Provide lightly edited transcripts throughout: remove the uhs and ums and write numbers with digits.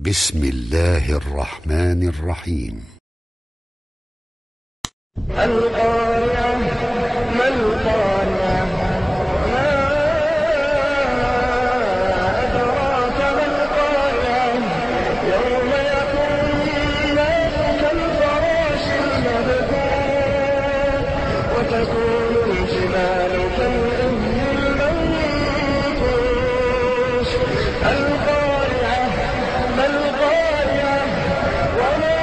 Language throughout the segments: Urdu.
بسم الله الرحمن الرحيم. القارعة ما القارعة ما أدراك ما القارعة يوم يكون الناس كالفراش المبثوث وتكون الجبال كالعهن المنفوش. القارعة ما القارعة وما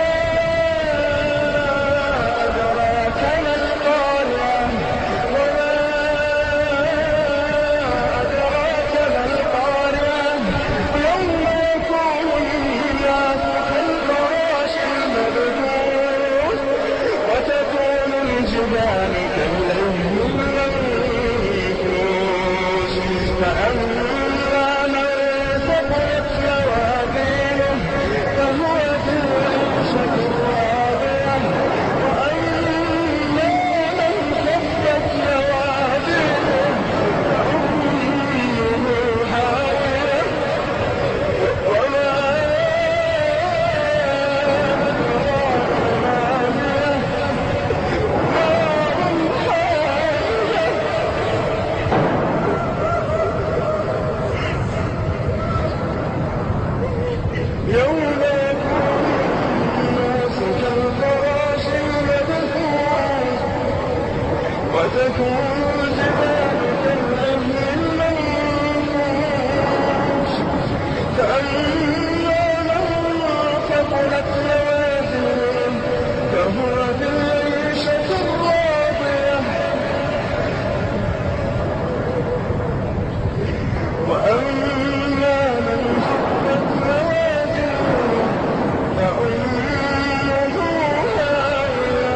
أدراك ما القارعة وما أدراك ما القارعة يوم يكون الناس كالفراش المبثوث وتكون الجبال كالعهن المنفوش. فأما من ثقلت موازينه فهو في عيشة راضية وأما من خفت موازينه فأمه هاوية وما أدراك ما هي نار حامية. يوم يكون الناس كالفراش المبثوث وتكون الجبال كالعهن المنفوش. فأما من ثقلت موازينه فهو في عيشة راضية وأما من خفت موازينه فأمه هاوية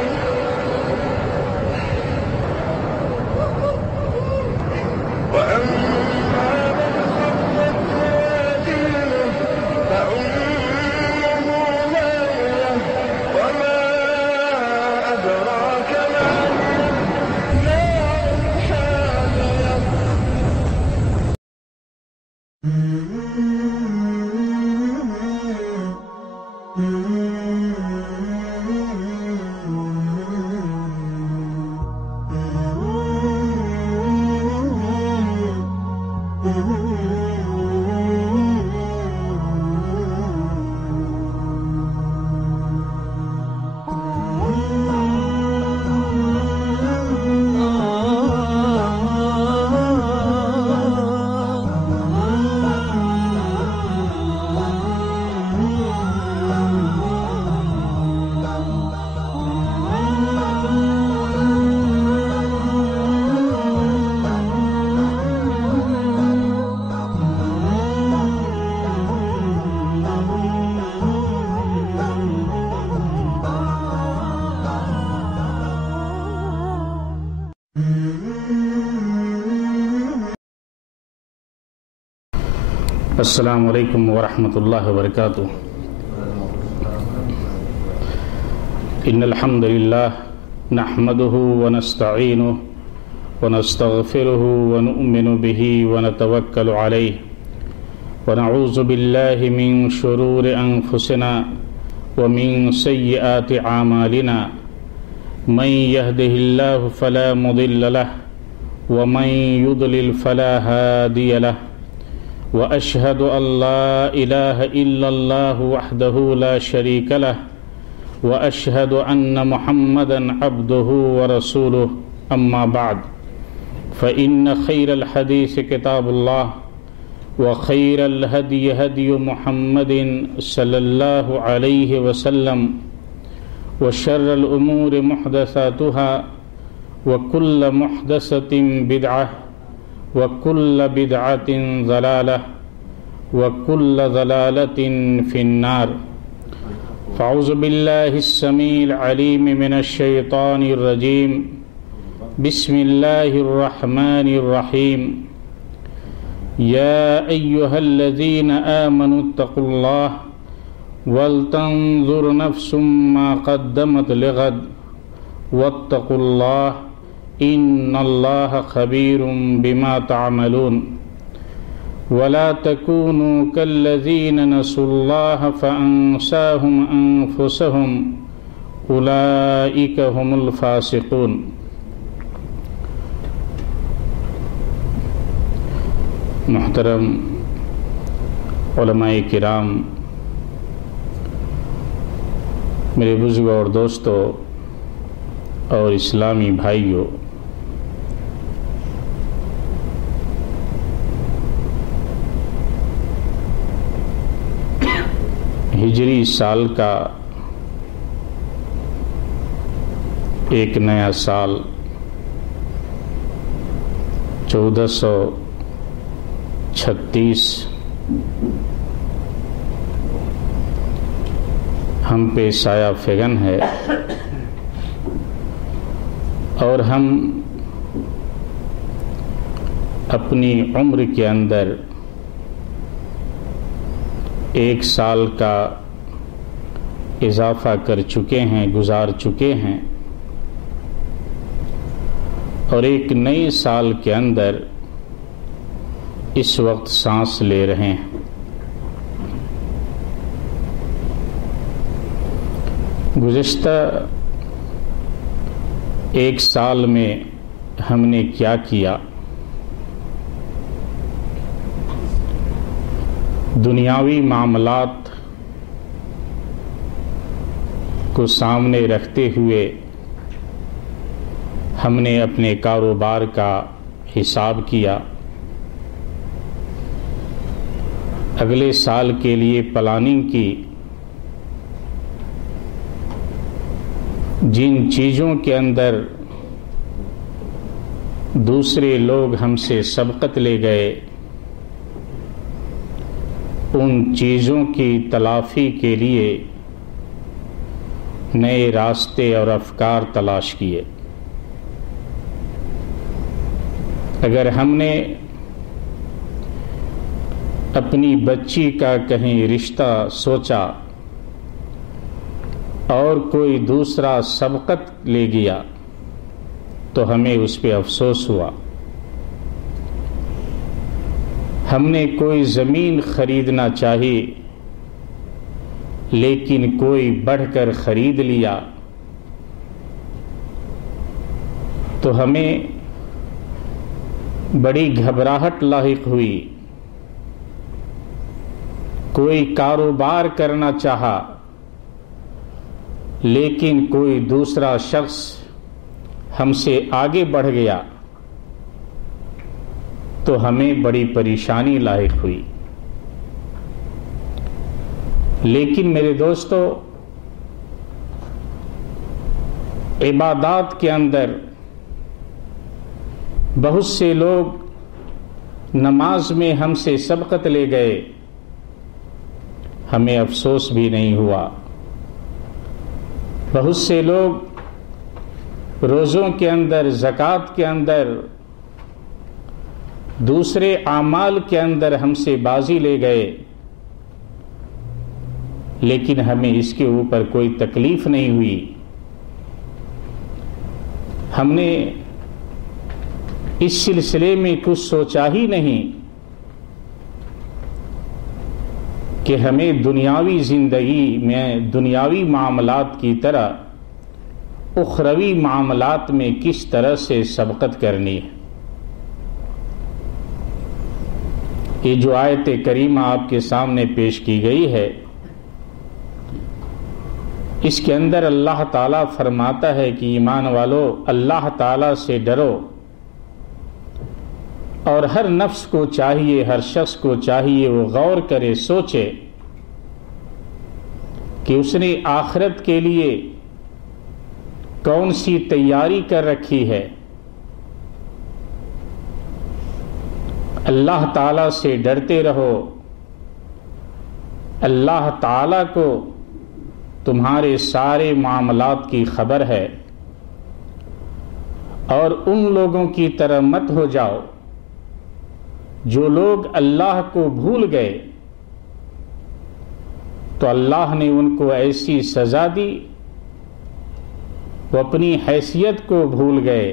وأما من خفت موازينه فأمه هاوية وما أدراك ما هي نار حامية. السلام علیکم ورحمۃ اللہ وبرکاتہ. ان الحمد للہ نحمده ونستعینه ونستغفره ونؤمن به ونتوکل علیہ ونعوذ باللہ من شرور انفسنا ومن سیئات اعمالنا من يهده الله فلا مضل له ومن يضلل فلا هادي له وأشهد أن لا إله إلا الله وحده لا شريك له وأشهد أن محمدا عبده ورسوله. أما بعد فإن خير الحديث كتاب الله وخير الهدي هدي محمد صلى الله عليه وسلم وشر الأمور محدثاتها وكل محدثة بدعة وكل بدعة ضلالة وكل ضلالة في النار. فأعوذ بالله السميع العليم من الشيطان الرجيم. بسم الله الرحمن الرحيم. يا أيها الذين آمنوا اتقوا الله ولتنظر نفس ما قدمت لغد واتقوا الله ان اللہ خبیر بما تعملون. ولا تكونوا كالذين نسوا الله فأنساهم أنفسهم أولئك هم الفاسقون۔ محترم علماء کرام، میرے بزرگوں اور دوستوں اور اسلامی بھائیوں، ہجری سال کا ایک نیا سال 1436 ہم پہ سایہ فگن ہے، اور ہم اپنی عمر کے اندر ایک سال کا اضافہ کر چکے ہیں، گزار چکے ہیں، اور ایک نئے سال کے اندر اس وقت سانس لے رہے ہیں۔ گزشتہ ایک سال میں ہم نے کیا کیا؟ دنیاوی معاملات کو سامنے رکھتے ہوئے ہم نے اپنے کاروبار کا حساب کیا، اگلے سال کے لیے پلاننگ کی، جن چیزوں کے اندر دوسرے لوگ ہم سے سبقت لے گئے ان چیزوں کی تلافی کے لیے نئے راستے اور افکار تلاش کیے۔ اگر ہم نے اپنی بچی کا کہیں رشتہ سوچا اور کوئی دوسرا سبقت لے گیا تو ہمیں اس پہ افسوس ہوا۔ ہم نے کوئی زمین خریدنا چاہی لیکن کوئی بڑھ کر خرید لیا تو ہمیں بڑی گھبراہٹ لاحق ہوئی۔ کوئی کاروبار کرنا چاہا لیکن کوئی دوسرا شخص ہم سے آگے بڑھ گیا تو ہمیں بڑی پریشانی لاحق ہوئی۔ لیکن میرے دوستو، عبادات کے اندر بہت سے لوگ نماز میں ہم سے سبقت لے گئے، ہمیں افسوس بھی نہیں ہوا۔ بہت سے لوگ روزوں کے اندر، زکوٰۃ کے اندر، دوسرے اعمال کے اندر ہم سے بازی لے گئے، لیکن ہمیں اس کے اوپر کوئی تکلیف نہیں ہوئی۔ ہم نے اس سلسلے میں کچھ سوچا ہی نہیں کہ ہمیں دنیاوی زندگی میں دنیاوی معاملات کی طرح اخروی معاملات میں کس طرح سے سبقت کرنی ہے۔ یہ جو آیت کریمہ آپ کے سامنے پیش کی گئی ہے، اس کے اندر اللہ تعالیٰ فرماتا ہے کہ ایمان والو، اللہ تعالیٰ سے ڈرو، اور ہر نفس کو چاہیے، ہر شخص کو چاہیے وہ غور کرے، سوچے کہ اس نے آخرت کے لیے کون سی تیاری کر رکھی ہے۔ اللہ تعالیٰ سے ڈرتے رہو۔ اللہ تعالیٰ کو تمہارے سارے معاملات کی خبر ہے، اور ان لوگوں کی طرح مت ہو جاؤ جو لوگ اللہ کو بھول گئے تو اللہ نے ان کو ایسی سزا دی، وہ اپنی حیثیت کو بھول گئے،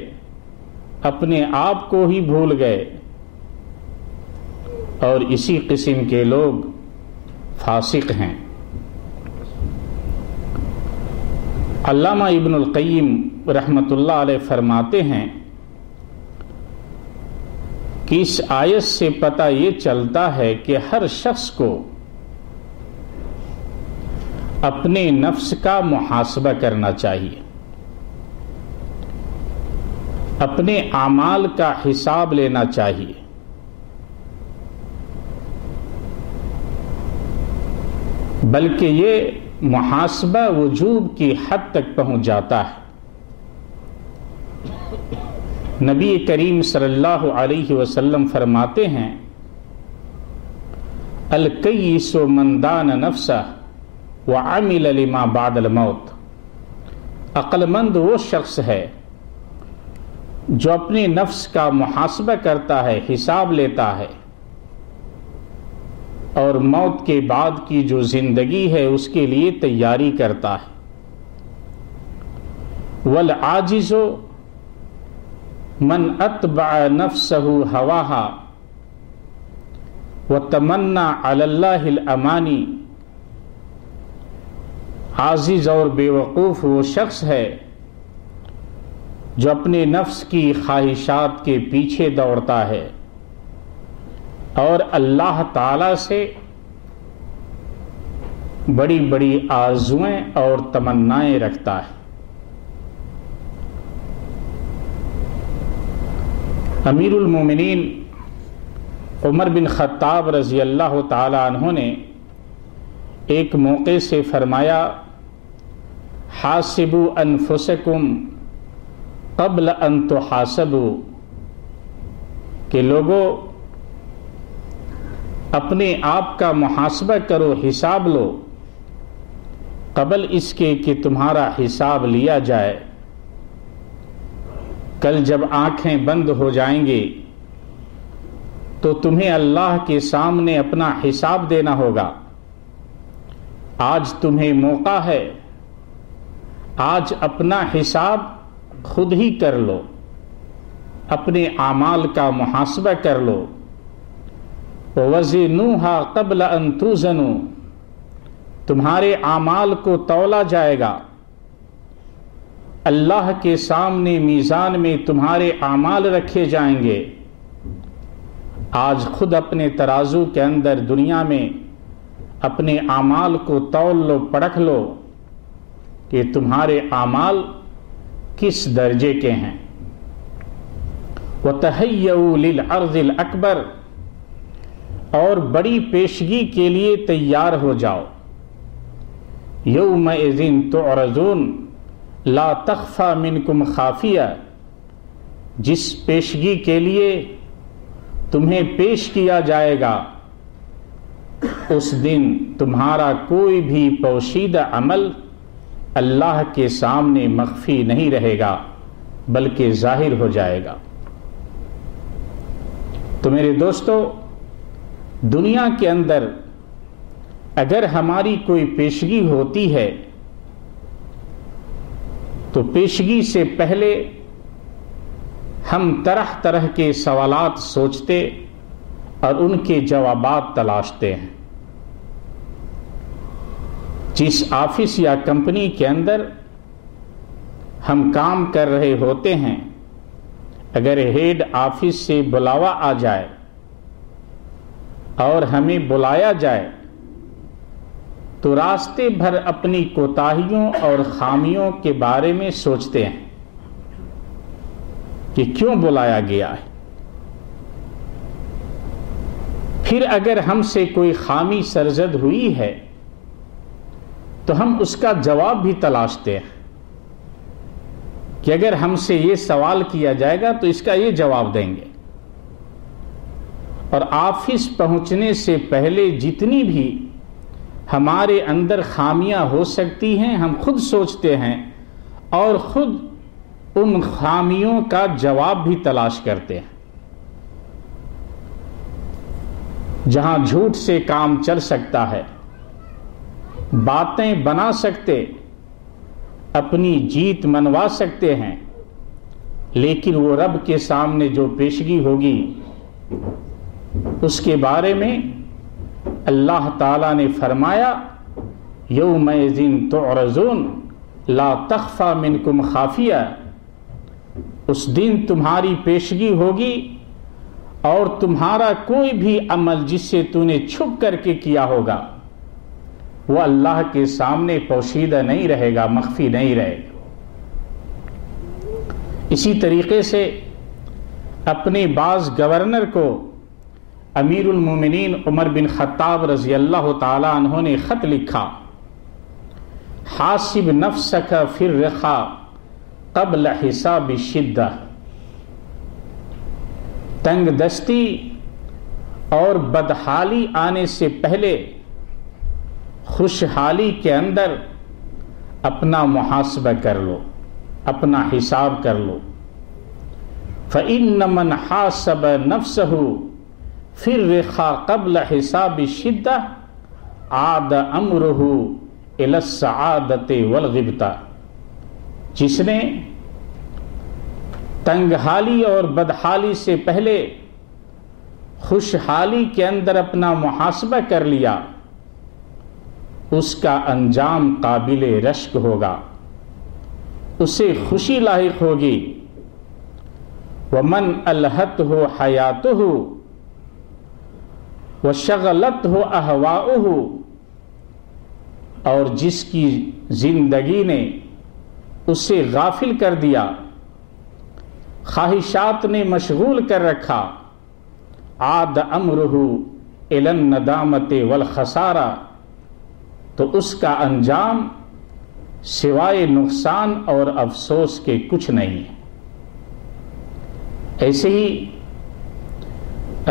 اپنے آپ کو ہی بھول گئے، اور اسی قسم کے لوگ فاسق ہیں۔ علامہ ابن القیم رحمۃ اللہ علیہ فرماتے ہیں کہ اس آیت سے پتہ یہ چلتا ہے کہ ہر شخص کو اپنے نفس کا محاسبہ کرنا چاہیے، اپنے اعمال کا حساب لینا چاہیے۔ بلکہ یہ محاسبہ وجوب کی حد تک پہنچ جاتا ہے۔ نبی کریم صلی اللہ علیہ وسلم فرماتے ہیں الکیس من دان نفسہ وعمل لما بعد الموت، عقل مند وہ شخص ہے جو اپنے نفس کا محاسبہ کرتا ہے، حساب لیتا ہے، اور موت کے بعد کی جو زندگی ہے اس کے لیے تیاری کرتا ہے۔ والعاجز من اتبع نفسه هواها وتمنى على الله الامانی، عاجز اور بے وقوف وہ شخص ہے جو اپنے نفس کی خواہشات کے پیچھے دوڑتا ہے اور اللہ تعالی سے بڑی بڑی آرزویں اور تمنائیں رکھتا ہے۔ امیر المومنین عمر بن خطاب رضی اللہ تعالی عنہ نے ایک موقع سے فرمایا حاسبوا انفسکم قبل ان تحاسبوا، کہ لوگوں اپنے آپ کا محاسبہ کرو، حساب لو، قبل اس کے کہ تمہارا حساب لیا جائے۔ کل جب آنکھیں بند ہو جائیں گے تو تمہیں اللہ کے سامنے اپنا حساب دینا ہوگا۔ آج تمہیں موقع ہے، آج اپنا حساب خود ہی کر لو، اپنے اعمال کا محاسبہ کر لو۔ وَوَزِنُوهَا قَبْلَ أَن تُوزَنُوا، تمہارے اعمال کو تولا جائے گا، اللہ کے سامنے میزان میں تمہارے اعمال رکھے جائیں گے۔ آج خود اپنے ترازو کے اندر دنیا میں اپنے اعمال کو تول لو، پرکھ لو کہ تمہارے اعمال کس درجے کے ہیں۔ وَتَحَيَّوْا لِلْعَرْضِ الْأَكْبَرِ، اور بڑی پیشگی کے لیے تیار ہو جاؤ۔ یومئذ تعرضون لا تخفى منکم خافیہ، جس پیشگی کے لیے تمہیں پیش کیا جائے گا اس دن تمہارا کوئی بھی پوشیدہ عمل اللہ کے سامنے مخفی نہیں رہے گا بلکہ ظاہر ہو جائے گا۔ تو میرے دوستو، دنیا کے اندر اگر ہماری کوئی پیشگی ہوتی ہے تو پیشگی سے پہلے ہم طرح طرح کے سوالات سوچتے اور ان کے جوابات تلاشتے ہیں۔ جس آفس یا کمپنی کے اندر ہم کام کر رہے ہوتے ہیں، اگر ہیڈ آفس سے بلاوا آ جائے اور ہمیں بلایا جائے تو راستے بھر اپنی کوتاہیوں اور خامیوں کے بارے میں سوچتے ہیں کہ کیوں بلایا گیا ہے۔ پھر اگر ہم سے کوئی خامی سرزد ہوئی ہے تو ہم اس کا جواب بھی تلاشتے ہیں کہ اگر ہم سے یہ سوال کیا جائے گا تو اس کا یہ جواب دیں گے۔ اور آفس پہنچنے سے پہلے جتنی بھی ہمارے اندر خامیاں ہو سکتی ہیں ہم خود سوچتے ہیں اور خود ان خامیوں کا جواب بھی تلاش کرتے ہیں۔ جہاں جھوٹ سے کام چل سکتا ہے، باتیں بنا سکتے، اپنی جیت منوا سکتے ہیں، لیکن وہ رب کے سامنے جو پیشگی ہوگی اس کے بارے میں اللہ تعالیٰ نے فرمایا یومئذ تعرضون لا تخفی منکم خافیہ، اس دن تمہاری پیشگی ہوگی اور تمہارا کوئی بھی عمل جس سے تو نے چھپ کر کے کیا ہوگا وہ اللہ کے سامنے پوشیدہ نہیں رہے گا، مخفی نہیں رہے گا۔ اسی طریقے سے اپنے بعض گورنر کو امیر المومنین عمر بن خطاب رضی اللہ تعالی عنہ نے خط لکھا، حاسب نفسک فی الرخاء قبل حساب الشدہ، تنگ دستی اور بدحالی آنے سے پہلے خوشحالی کے اندر اپنا محاسبہ کر لو، اپنا حساب کر لو۔ فَإِنَّ مَنْ حَاسَبَ نَفْسَهُ فِي الرِّخَاءِ قَبْلَ حِسَابِ الشِّدَّةِ عَادَ أَمْرُهُ إِلَى السَّعَادَةِ وَالْغِبْطَةِ، جس نے تنگحالی اور بدحالی سے پہلے خوشحالی کے اندر اپنا محاسبہ کر لیا، اس کا انجام قابل رشک ہوگا، اسے خوشی لاحق ہوگی۔ وَمَنْ أَلْهَتْهُ حَيَاتُهُ وَشَغَلَتْهُ أَهْوَاؤُهُ، اور جس کی زندگی نے اسے غافل کر دیا، خواہشات نے مشغول کر رکھا، عاد امرہ الی الندامۃ والخسارہ، تو اس کا انجام سوائے نقصان اور افسوس کے کچھ نہیں ہے۔ ایسے ہی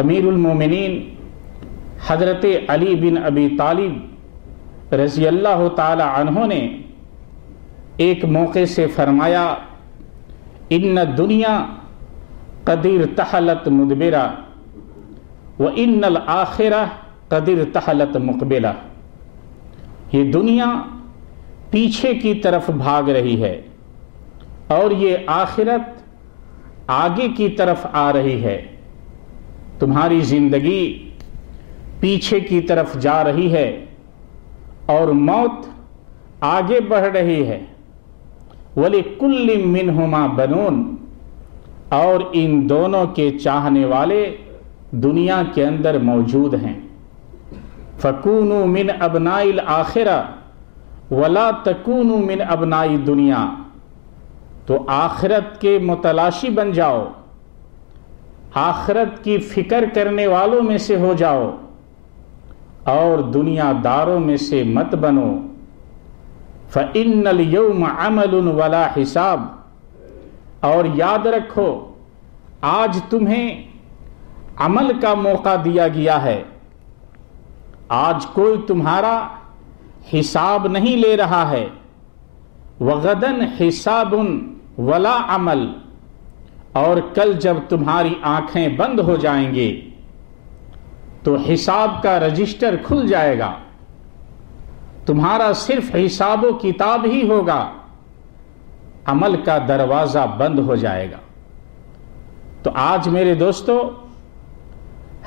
امیر المومنین حضرت علی بن ابی طالب رضی اللہ تعالی عنہ نے ایک موقع سے فرمایا، ان الدنیا قد ارتحلت مدبرہ وان الآخرہ قد ارتحلت مقبلہ، یہ دنیا پیچھے کی طرف بھاگ رہی ہے اور یہ آخرت آگے کی طرف آ رہی ہے۔ تمہاری زندگی پیچھے کی طرف جا رہی ہے اور موت آگے بڑھ رہی ہے۔ وَلِكُلٍّ مِّنْهُمَا بَنُونَ، اور ان دونوں کے چاہنے والے دنیا کے اندر موجود ہیں۔ فَكُونُوا مِنْ أَبْنَاءِ الْآخِرَةِ وَلَا تَكُونُوا مِنْ أَبْنَاءِ الدُّنْيَا، تو آخرت کے متلاشی بن جاؤ، آخرت کی فکر کرنے والوں میں سے ہو جاؤ اور دنیا داروں میں سے مت بنو۔ فَإِنَّ الْيَوْمَ عَمَلٌ وَلَا حِسَابٌ، اور یاد رکھو آج تمہیں عمل کا موقع دیا گیا ہے، آج کوئی تمہارا حساب نہیں لے رہا ہے۔ وَغَدًا حِسَابٌ وَلَا عَمَلٌ، اور کل جب تمہاری آنکھیں بند ہو جائیں گے تو حساب کا رجسٹر کھل جائے گا، تمہارا صرف حساب و کتاب ہی ہوگا، عمل کا دروازہ بند ہو جائے گا۔ تو آج میرے دوستو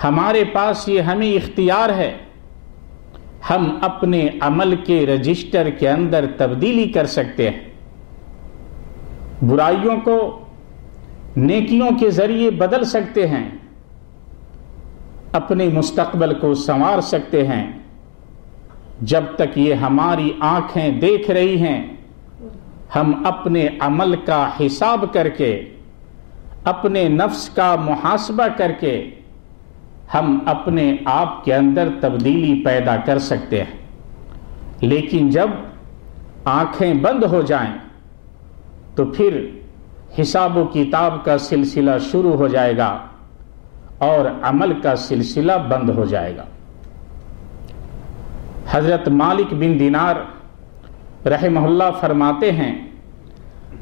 ہمارے پاس یہ ہمیں اختیار ہے، ہم اپنے عمل کے رجسٹر کے اندر تبدیلی کر سکتے ہیں، برائیوں کو نیکیوں کے ذریعے بدل سکتے ہیں، اپنے مستقبل کو سنوار سکتے ہیں۔ جب تک یہ ہماری آنکھیں دیکھ رہی ہیں، ہم اپنے عمل کا حساب کر کے، اپنے نفس کا محاسبہ کر کے ہم اپنے آپ کے اندر تبدیلی پیدا کر سکتے ہیں۔ لیکن جب آنکھیں بند ہو جائیں تو پھر حساب و کتاب کا سلسلہ شروع ہو جائے گا اور عمل کا سلسلہ بند ہو جائے گا۔ حضرت مالک بن دینار رحمہ اللہ فرماتے ہیں،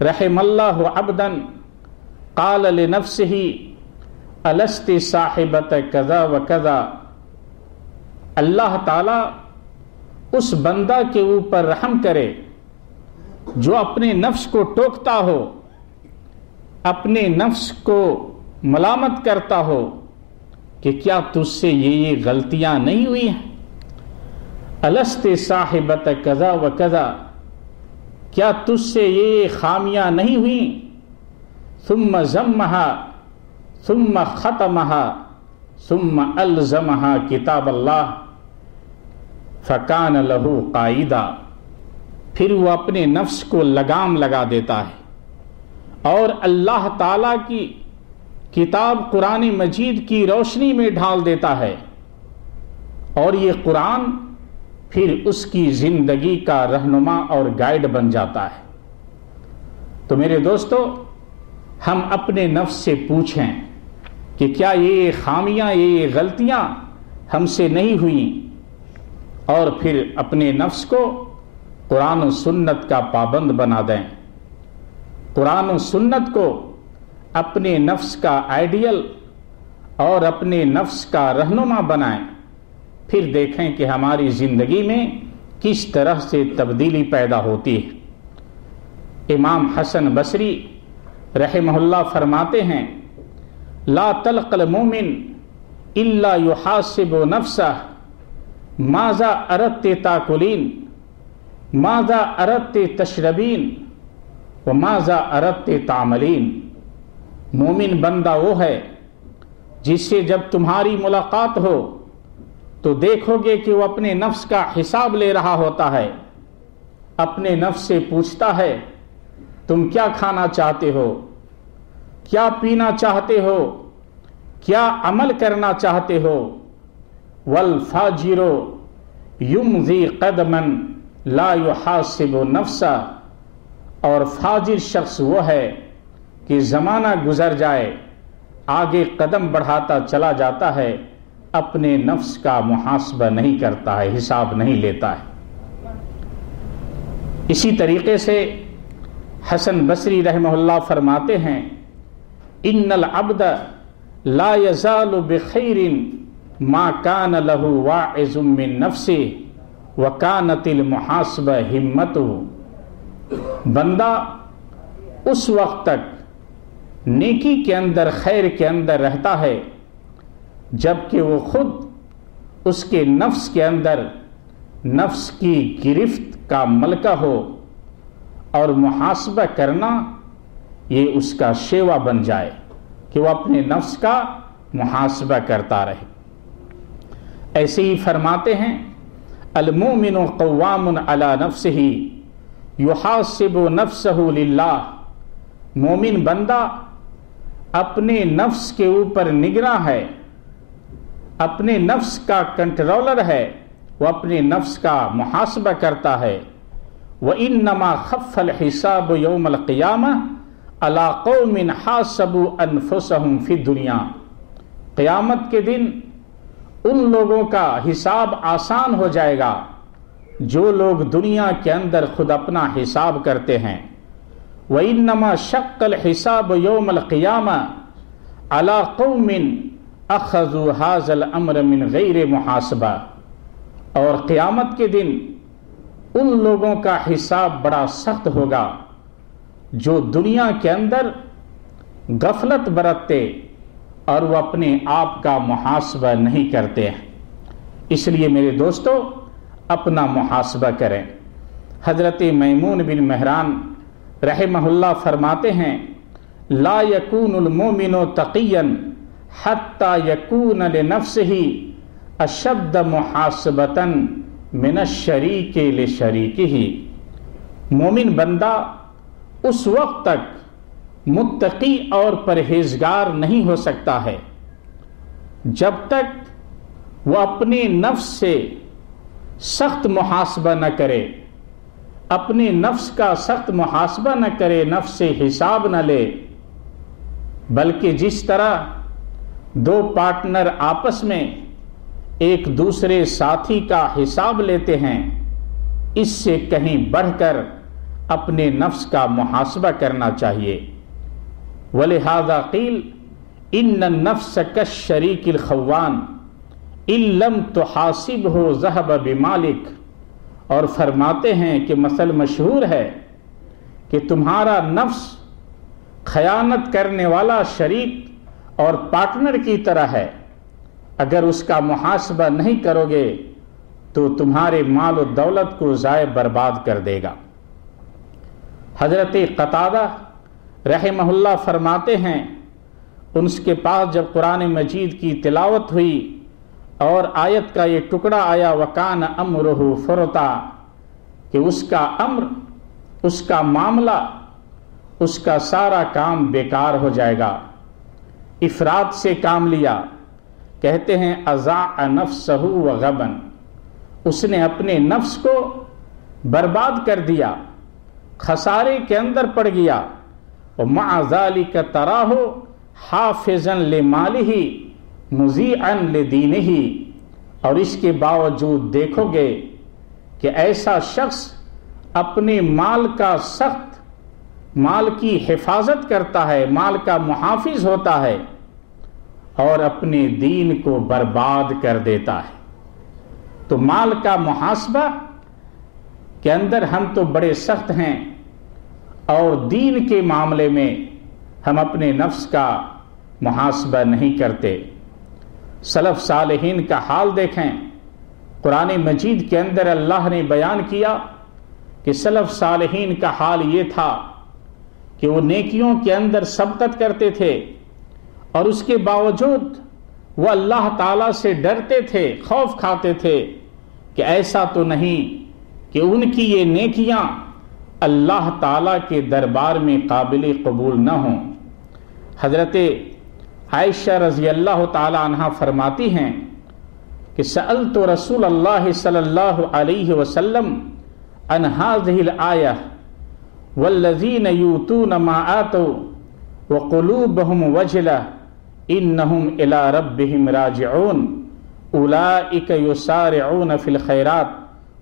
رحم اللہ عبدا قال لنفسه الست صاحبت کذا و کذا، اللہ تعالی اس بندہ کے اوپر رحم کرے جو اپنے نفس کو ٹوکتا ہو، اپنے نفس کو ملامت کرتا ہو کہ کیا تجھ سے یہ غلطیاں نہیں ہوئی ہیں؟ الست صاحبت کذا و کذا، کیا تجھ سے یہ خامیاں نہیں ہوئیں؟ ثم ضمہا ثم ختمہا ثم الزمہا کتاب اللہ فکان لہو قائدہ، پھر وہ اپنے نفس کو لگام لگا دیتا ہے اور اللہ تعالیٰ کی کتاب قرآن مجید کی روشنی میں ڈھال دیتا ہے، اور یہ قرآن پھر اس کی زندگی کا رہنما اور گائیڈ بن جاتا ہے۔ تو میرے دوستو، ہم اپنے نفس سے پوچھیں کہ کیا یہ خامیاں، یہ غلطیاں ہم سے نہیں ہوئیں، اور پھر اپنے نفس کو قرآن و سنت کا پابند بنا دیں، قرآن و سنت کو اپنے نفس کا آئیڈیل اور اپنے نفس کا رہنما بنائیں، پھر دیکھیں کہ ہماری زندگی میں کس طرح سے تبدیلی پیدا ہوتی ہے۔ امام حسن بصری رحمہ اللہ فرماتے ہیں، لا تلق المومن الا يحاسب نفسه ماذا اردت تاکلین ماذا اردت تشربین وماذا اردت تعملین۔ مومن بندہ وہ ہے جس سے جب تمہاری ملاقات ہو تو دیکھو گے کہ وہ اپنے نفس کا حساب لے رہا ہوتا ہے، اپنے نفس سے پوچھتا ہے تم کیا کھانا چاہتے ہو، کیا پینا چاہتے ہو، کیا عمل کرنا چاہتے ہو۔ والفاجر یمضی قدما لا یحاسب نفسا، اور فاجر شخص وہ ہے کہ زمانہ گزر جائے آگے قدم بڑھاتا چلا جاتا ہے، اپنے نفس کا محاسبہ نہیں کرتا ہے، حساب نہیں لیتا ہے۔ اسی طریقے سے حسن بصری رحمہ اللہ فرماتے ہیں، ان العبد لا يزال بخیر ما کان له واعظ من نفسه وکانت المحاسبہ ہمته۔ بندہ اس وقت تک نیکی کے اندر، خیر کے اندر رہتا ہے جبکہ وہ خود اس کے نفس کے اندر نفس کی گرفت کا ملکہ ہو، اور محاسبہ کرنا یہ اس کا شیوا بن جائے کہ وہ اپنے نفس کا محاسبہ کرتا رہے۔ ایسے ہی فرماتے ہیں، المومن قوام علی نفسہ یحاسب نفسہ للہ۔ مومن بندہ اپنے نفس کے اوپر نگراں ہے، اپنے نفس کا کنٹرولر ہے، وہ اپنے نفس کا محاسبہ کرتا ہے۔ وَإِنَّمَا خَفَّ الْحِسَابُ يَوْمَ الْقِيَامَةِ عَلَىٰ قَوْمٍ حَاسَبُوا أَنفُسَهُمْ فِي الدُّنْيَا۔ قیامت کے دن ان لوگوں کا حساب آسان ہو جائے گا جو لوگ دنیا کے اندر خود اپنا حساب کرتے ہیں۔ وَإِنَّمَا شَقَّ الْحِسَابُ يَوْمَ الْقِيَامَةِ عَلَىٰ قَوْمٍ اخذوا هذا الامر من غیر محاسبہ۔ اور قیامت کے دن ان لوگوں کا حساب بڑا سخت ہوگا جو دنیا کے اندر غفلت برتتے اور وہ اپنے آپ کا محاسبہ نہیں کرتے ہیں۔ اس لیے میرے دوستو، اپنا محاسبہ کریں۔ حضرت میمون بن مہران رحمہ اللہ فرماتے ہیں، لا یکون المومن تقیا حتی یکون لنفسہ اشد محاسبۃ من الشریک لشریکہ۔ مومن بندہ اس وقت تک متقی اور پرہیزگار نہیں ہو سکتا ہے جب تک وہ اپنے نفس سے سخت محاسبہ نہ کرے، اپنے نفس کا سخت محاسبہ نہ کرے، نفس سے حساب نہ لے، بلکہ جس طرح دو پارٹنر آپس میں ایک دوسرے ساتھی کا حساب لیتے ہیں، اس سے کہیں بڑھ کر اپنے نفس کا محاسبہ کرنا چاہیے۔ وَلِهَذَا قِيلَ إِنَّ النَّفْسَ كَالشَّرِيكِ الْخَوَّانِ إِن لَمْ تُحَاسِبْهُ ذَهَبَ بِمَالِكَ۔ اور فرماتے ہیں کہ مثل مشہور ہے کہ تمہارا نفس خیانت کرنے والا شریک اور پارٹنر کی طرح ہے، اگر اس کا محاسبہ نہیں کرو گے تو تمہارے مال و دولت کو ضائع برباد کر دے گا۔ حضرت قتادہ رحمہ اللہ فرماتے ہیں، ان کے پاس جب قرآن مجید کی تلاوت ہوئی اور آیت کا یہ ٹکڑا آیا وَكَانَ أَمْرُهُ فُرُطًا، کہ اس کا امر، اس کا معاملہ، اس کا سارا کام بیکار ہو جائے گا، افراد سے کام لیا، کہتے ہیں اضاع نفسہ وغبن، اس نے اپنے نفس کو برباد کر دیا، خسارے کے اندر پڑ گیا، ومع ذلک تراہ حافظا لمالہ مذیعا لدینہ، اور اس کے باوجود دیکھو گے کہ ایسا شخص اپنے مال کا سخت، مال کی حفاظت کرتا ہے، مال کا محافظ ہوتا ہے اور اپنے دین کو برباد کر دیتا ہے۔ تو مال کا محاسبہ کے اندر ہم تو بڑے سخت ہیں، اور دین کے معاملے میں ہم اپنے نفس کا محاسبہ نہیں کرتے۔ سلف صالحین کا حال دیکھیں، قرآن مجید کے اندر اللہ نے بیان کیا کہ سلف صالحین کا حال یہ تھا کہ وہ نیکیوں کے اندر سبقت کرتے تھے، اور اس کے باوجود وہ اللہ تعالیٰ سے ڈرتے تھے، خوف کھاتے تھے کہ ایسا تو نہیں کہ ان کی یہ نیکیاں اللہ تعالیٰ کے دربار میں قابل قبول نہ ہوں۔ حضرت عائشہ رضی اللہ تعالی عنہ فرماتی ہیں کہ سألت رسول اللہ صلی اللہ علیہ وسلم عن هذه الآیہ والذین یؤتون ما آتوا وقلوبهم وجلة انہم الی ربہم راجعون اولئک یسارعون فی الخیرات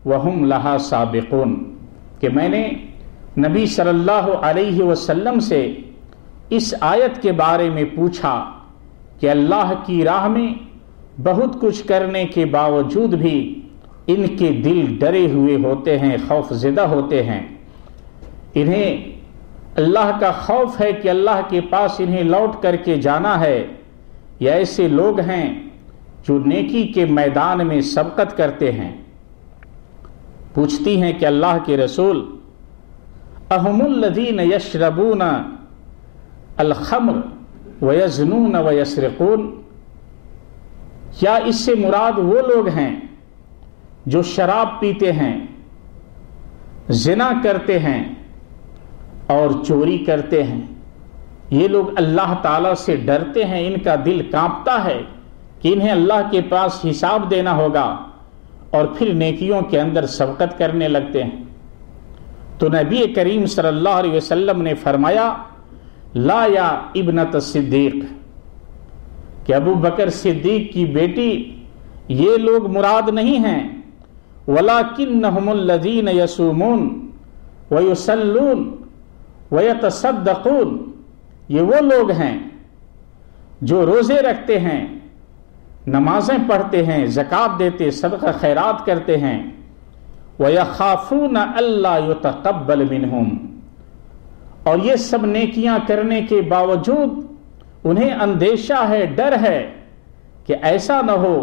وہم لہا سابقون، کہ میں نے نبی صلی اللہ علیہ وسلم سے اس آیت کے بارے میں پوچھا کہ اللہ کی راہ میں بہت کچھ کرنے کے باوجود بھی ان کے دل ڈرے ہوئے ہوتے ہیں، خوف زدہ ہوتے ہیں، انہیں اللہ کا خوف ہے کہ اللہ کے پاس انہیں لوٹ کر کے جانا ہے، یا ایسے لوگ ہیں جو نیکی کے میدان میں سبقت کرتے ہیں۔ پوچھتی ہیں کہ اللہ کے رسول اہم الذین یشربون الخمر ویزنون ویسرقون، کیا اس سے مراد وہ لوگ ہیں جو شراب پیتے ہیں، زنا کرتے ہیں اور چوری کرتے ہیں؟ یہ لوگ اللہ تعالیٰ سے ڈرتے ہیں، ان کا دل کانپتا ہے کہ انہیں اللہ کے پاس حساب دینا ہوگا، اور پھر نیکیوں کے اندر سبقت کرنے لگتے ہیں۔ تو نبی کریم صلی اللہ علیہ وسلم نے فرمایا لا یا ابنت صدیق، کہ ابو بکر صدیق کی بیٹی یہ لوگ مراد نہیں ہیں، وَلَكِنَّهُمُ الَّذِينَ يَصُومُونَ وَيُصَلُّونَ وَيَتَصَدَّقُونَ، یہ وہ لوگ ہیں جو روزے رکھتے ہیں، نمازیں پڑھتے ہیں، زکوٰۃ دیتے، صدقہ خیرات کرتے ہیں، وَيَخَافُونَ أَلَّا يُتَقَبَّلَ مِنْهُمْ، اور یہ سب نیکیاں کرنے کے باوجود انہیں اندیشہ ہے، ڈر ہے کہ ایسا نہ ہو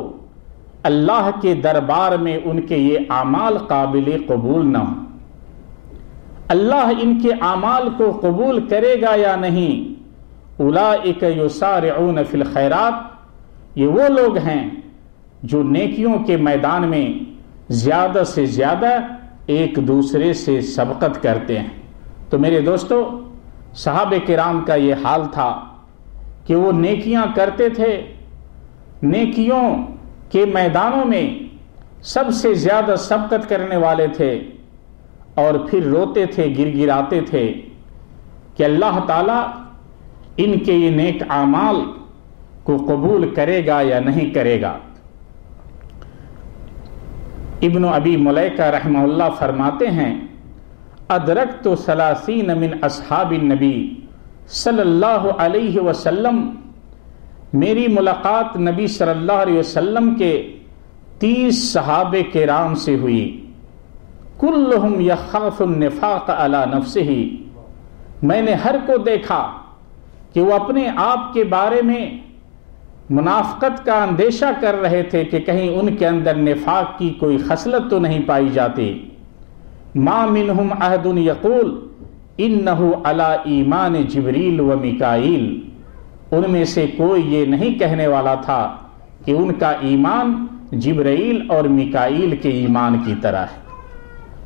اللہ کے دربار میں ان کے یہ اعمال قابل قبول نہ ہوں، اللہ ان کے اعمال کو قبول کرے گا یا نہیں۔ اولئک یسارعون فی الخیرات، یہ وہ لوگ ہیں جو نیکیوں کے میدان میں زیادہ سے زیادہ ایک دوسرے سے سبقت کرتے ہیں۔ تو میرے دوستو، صحابہ کرام کا یہ حال تھا کہ وہ نیکیاں کرتے تھے، نیکیوں کے میدانوں میں سب سے زیادہ سبقت کرنے والے تھے، اور پھر روتے تھے، گر گراتے تھے کہ اللہ تعالیٰ ان کے یہ نیک اعمال کو قبول کرے گا یا نہیں کرے گا۔ ابن ابی ملیکہ رحمہ اللہ فرماتے ہیں ادرکت 30 من اصحاب النبی صلی اللہ علیہ وسلم، میری ملاقات نبی صلی اللہ علیہ وسلم کے 30 صحابہ کرام سے ہوئی، کلہم یخاف النفاق علی نفسہ، میں نے ہر کو دیکھا کہ وہ اپنے آپ کے بارے میں منافقت کا اندیشہ کر رہے تھے کہ کہیں ان کے اندر نفاق کی کوئی خصلت تو نہیں پائی جاتی. ما منہم احد یقول انہ علی ایمان جبریل و میکائیل، ان میں سے کوئی یہ نہیں کہنے والا تھا کہ ان کا ایمان جبرائیل اور میکائیل کے ایمان کی طرح ہے.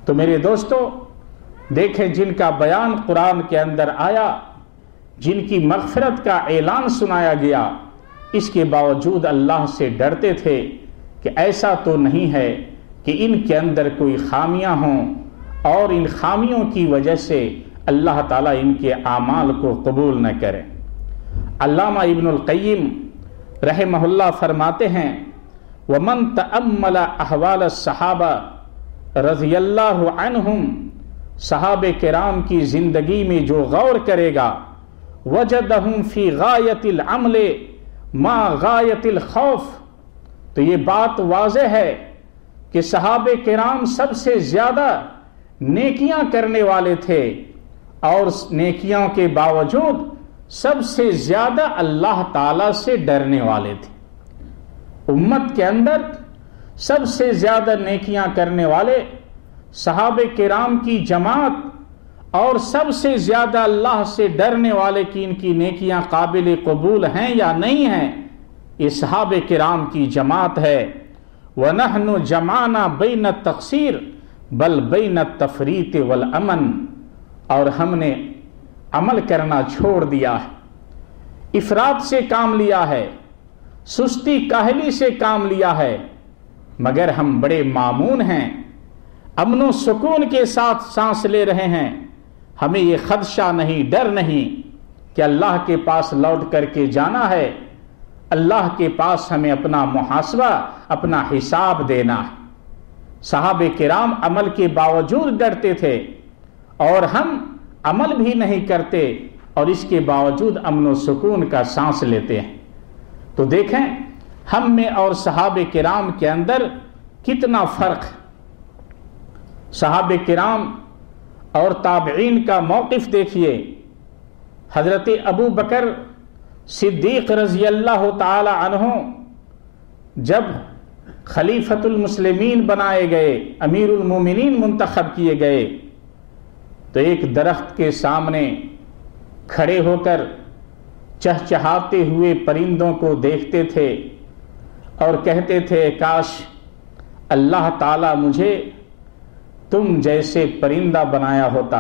تو میرے دوستو دیکھیں، جن کا بیان قرآن کے اندر آیا، جن کی مغفرت کا اعلان سنایا گیا، اس کے باوجود اللہ سے ڈرتے تھے کہ ایسا تو نہیں ہے کہ ان کے اندر کوئی خامیاں ہوں اور ان خامیوں کی وجہ سے اللہ تعالیٰ ان کے اعمال کو قبول نہ کرے. علامہ ابن القیم رحمہ اللہ فرماتے ہیں وَمَن تَأَمَّلَ أَحْوَالَ الصَّحَابَةِ رضی اللہ عنہم، صحابہ کرام کی زندگی میں جو غور کرے گا، وجدہم فی غایت العمل ما غایت الخوف، تو یہ بات واضح ہے کہ صحابہ کرام سب سے زیادہ نیکیاں کرنے والے تھے اور نیکیوں کے باوجود سب سے زیادہ اللہ تعالی سے ڈرنے والے تھے. امت کے اندر سب سے زیادہ نیکیاں کرنے والے صحابہ کرام کی جماعت اور سب سے زیادہ اللہ سے ڈرنے والے کی ان کی نیکیاں قابل قبول ہیں یا نہیں ہیں، یہ صحابہ کرام کی جماعت ہے. وَنَحْنُ جَمَعْنَا بَيْنَ التَّقْصِيرِ بَلْ بَيْنَ التَّفْرِيطِ وَالْأَمَنِ، اور ہم نے عمل کرنا چھوڑ دیا ہے، افراط سے کام لیا ہے، سستی کاہلی سے کام لیا ہے، مگر ہم بڑے مامون ہیں، امن و سکون کے ساتھ سانس لے رہے ہیں. ہمیں یہ خدشہ نہیں، ڈر نہیں کہ اللہ کے پاس لوٹ کر کے جانا ہے، اللہ کے پاس ہمیں اپنا محاسبہ، اپنا حساب دینا ہے. صحابہ کرام عمل کے باوجود ڈرتے تھے اور ہم عمل بھی نہیں کرتے اور اس کے باوجود امن و سکون کا سانس لیتے ہیں. تو دیکھیں ہم میں اور صحابہ کرام کے اندر کتنا فرق ہے. صحابہ کرام اور تابعین کا موقف دیکھیے. حضرت ابو بکر صدیق رضی اللہ تعالی عنہ جب خلیفۃ المسلمین بنائے گئے، امیر المومنین منتخب کیے گئے، تو ایک درخت کے سامنے کھڑے ہو کر چہچہاتے ہوئے پرندوں کو دیکھتے تھے اور کہتے تھے کاش اللہ تعالیٰ مجھے تم جیسے پرندہ بنایا ہوتا،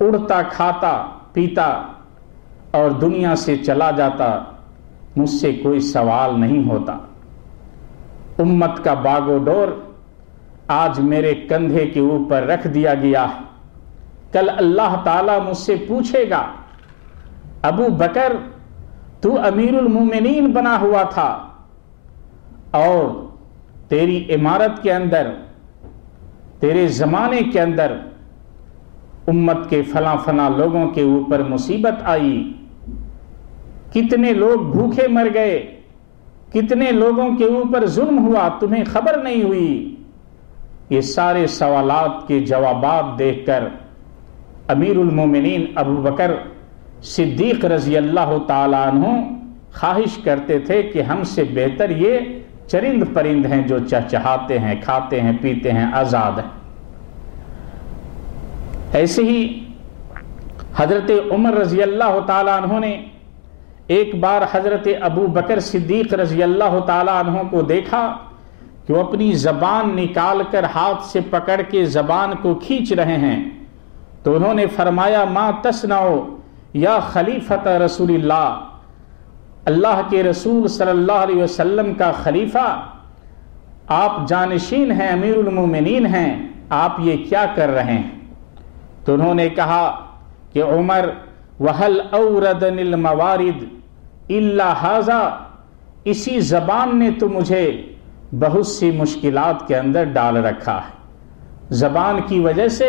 اڑتا کھاتا پیتا اور دنیا سے چلا جاتا، مجھ سے کوئی سوال نہیں ہوتا. امت کا باغ و ڈور آج میرے کندھے کے اوپر رکھ دیا گیا ہے. کل اللہ تعالیٰ مجھ سے پوچھے گا ابو بکر تو امیر المومنین بنا ہوا تھا اور تیری عمارت کے اندر، تیرے زمانے کے اندر امت کے فلاں فلاں لوگوں کے اوپر مصیبت آئی، کتنے لوگ بھوکے مر گئے، کتنے لوگوں کے اوپر ظلم ہوا، تمہیں خبر نہیں ہوئی. یہ سارے سوالات کے جوابات دیکھ کر امیر المومنین ابو بکر صدیق رضی اللہ تعالی عنہ خواہش کرتے تھے کہ ہم سے بہتر یہ چرند پرند ہیں جو چہچہاتے ہیں، کھاتے ہیں، پیتے ہیں، آزاد ہیں. ایسے ہی حضرت عمر رضی اللہ تعالی عنہ نے ایک بار حضرت ابو بکر صدیق رضی اللہ تعالی عنہ کو دیکھا کہ وہ اپنی زبان نکال کر ہاتھ سے پکڑ کے زبان کو کھینچ رہے ہیں. تو انہوں نے فرمایا ما تصنعو یا خلیفۃ رسول اللہ، اللہ کے رسول صلی اللہ علیہ وسلم کا خلیفہ، آپ جانشین ہیں، امیر المومنین ہیں، آپ یہ کیا کر رہے ہیں؟ تو انہوں نے کہا کہ عمر وَهَلْ أَوْرَدَنِ الْمَوَارِدِ إِلَّا هَذَا، اسی زبان نے تو مجھے بہت سی مشکلات کے اندر ڈال رکھا ہے. زبان کی وجہ سے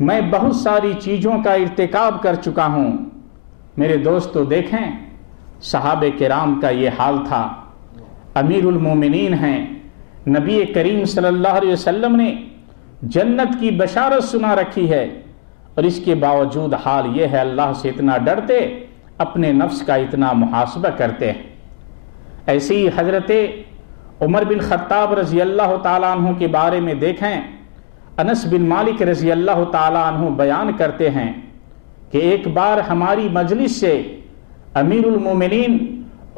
میں بہت ساری چیزوں کا ارتکاب کر چکا ہوں. میرے دوستو دیکھیں صحابہ کرام کا یہ حال تھا. امیر المومنین ہیں، نبی کریم صلی اللہ علیہ وسلم نے جنت کی بشارت سنا رکھی ہے اور اس کے باوجود حال یہ ہے اللہ سے اتنا ڈرتے، اپنے نفس کا اتنا محاسبہ کرتے ہیں۔ ایسے ہی حضرت عمر بن خطاب رضی اللہ تعالیٰ عنہ کے بارے میں دیکھیں، انس بن مالک رضی اللہ تعالیٰ عنہ بیان کرتے ہیں کہ ایک بار ہماری مجلس سے امیر المومنین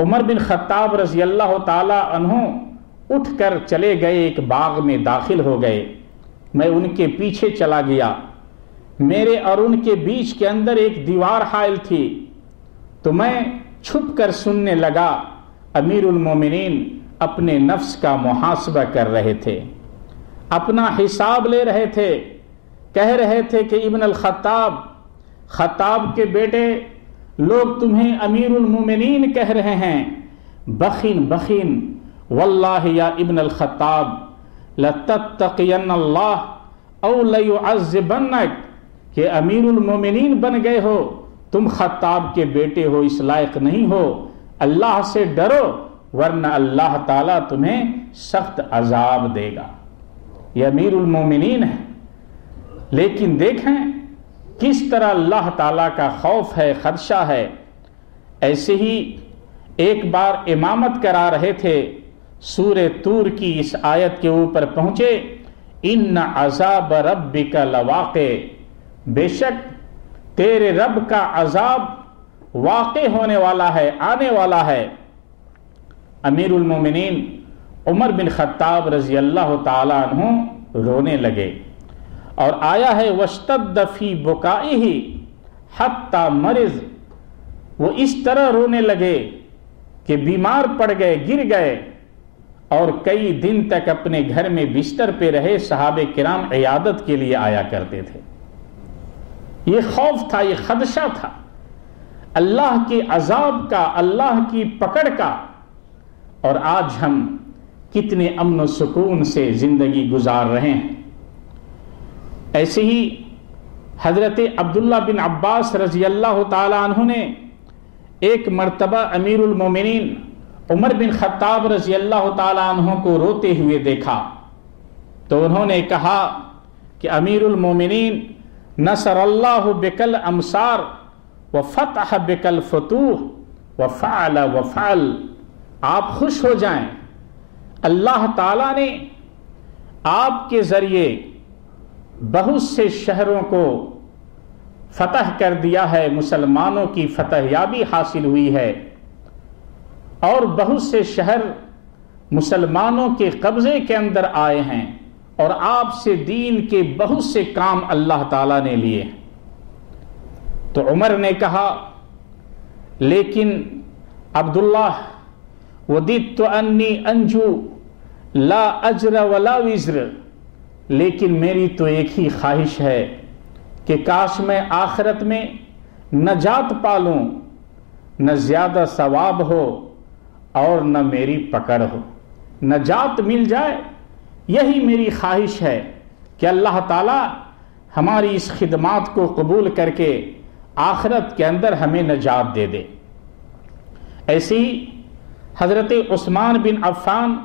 عمر بن خطاب رضی اللہ تعالیٰ عنہ اٹھ کر چلے گئے، ایک باغ میں داخل ہو گئے۔ میں ان کے پیچھے چلا گیا، میرے اور ان کے بیچ کے اندر ایک دیوار حائل تھی، تو میں چھپ کر سننے لگا۔ امیر المومنین اپنے نفس کا محاسبہ کر رہے تھے، اپنا حساب لے رہے تھے، کہہ رہے تھے کہ ابن الخطاب، خطاب کے بیٹے، لوگ تمہیں امیر المومنین کہہ رہے ہیں، بخین بخین، واللہ یا ابن الخطاب لتتقین اللہ او لیعذبنک، کہ امیر المومنین بن گئے ہو، تم خطاب کے بیٹے ہو، اس لائق نہیں ہو، اللہ سے ڈرو ورنہ اللہ تعالیٰ تمہیں سخت عذاب دے گا۔ یہ امیر المومنین ہے، لیکن دیکھیں کس طرح اللہ تعالیٰ کا خوف ہے، خدشہ ہے۔ ایسے ہی ایک بار امامت کرا رہے تھے، سورہ طور کی اس آیت کے اوپر پہنچے، ان عذاب ربک لواقع، بے شک تیرے رب کا عذاب واقع ہونے والا ہے، آنے والا ہے۔ امیر المومنین عمر بن خطاب رضی اللہ تعالیٰ عنہ رونے لگے، اور آیا ہے واشتد فی بکائہ حتی مرض، وہ اس طرح رونے لگے کہ بیمار پڑ گئے، گر گئے، اور کئی دن تک اپنے گھر میں بستر پہ رہے۔ صحابہ کرام عیادت کے لیے آیا کرتے تھے۔ یہ خوف تھا، یہ خدشہ تھا اللہ کے عذاب کا، اللہ کی پکڑ کا۔ اور آج ہم کتنے امن و سکون سے زندگی گزار رہے ہیں۔ ایسے ہی حضرت عبداللہ بن عباس رضی اللہ تعالیٰ عنہ نے ایک مرتبہ امیر المومنین عمر بن خطاب رضی اللہ تعالیٰ عنہ کو روتے ہوئے دیکھا، تو انہوں نے کہا کہ امیر المومنین نصر اللہ بکل امصار وفتح بکل فتوح وفعل وفعل، آپ خوش ہو جائیں، اللہ تعالیٰ نے آپ کے ذریعے بہت سے شہروں کو فتح کر دیا ہے، مسلمانوں کی فتح یابی حاصل ہوئی ہے، اور بہت سے شہر مسلمانوں کے قبضے کے اندر آئے ہیں، اور آپ سے دین کے بہت سے کام اللہ تعالیٰ نے لیے۔ تو عمر نے کہا لیکن عبداللہ وددت انی انجو لا اجر ولا وزر، لیکن میری تو ایک ہی خواہش ہے کہ کاش میں آخرت میں نجات پالوں، نہ زیادہ ثواب ہو اور نہ میری پکڑ ہو، نجات مل جائے، یہی میری خواہش ہے کہ اللہ تعالی ہماری اس خدمات کو قبول کر کے آخرت کے اندر ہمیں نجات دے دے۔ ایسی حضرت عثمان بن عفان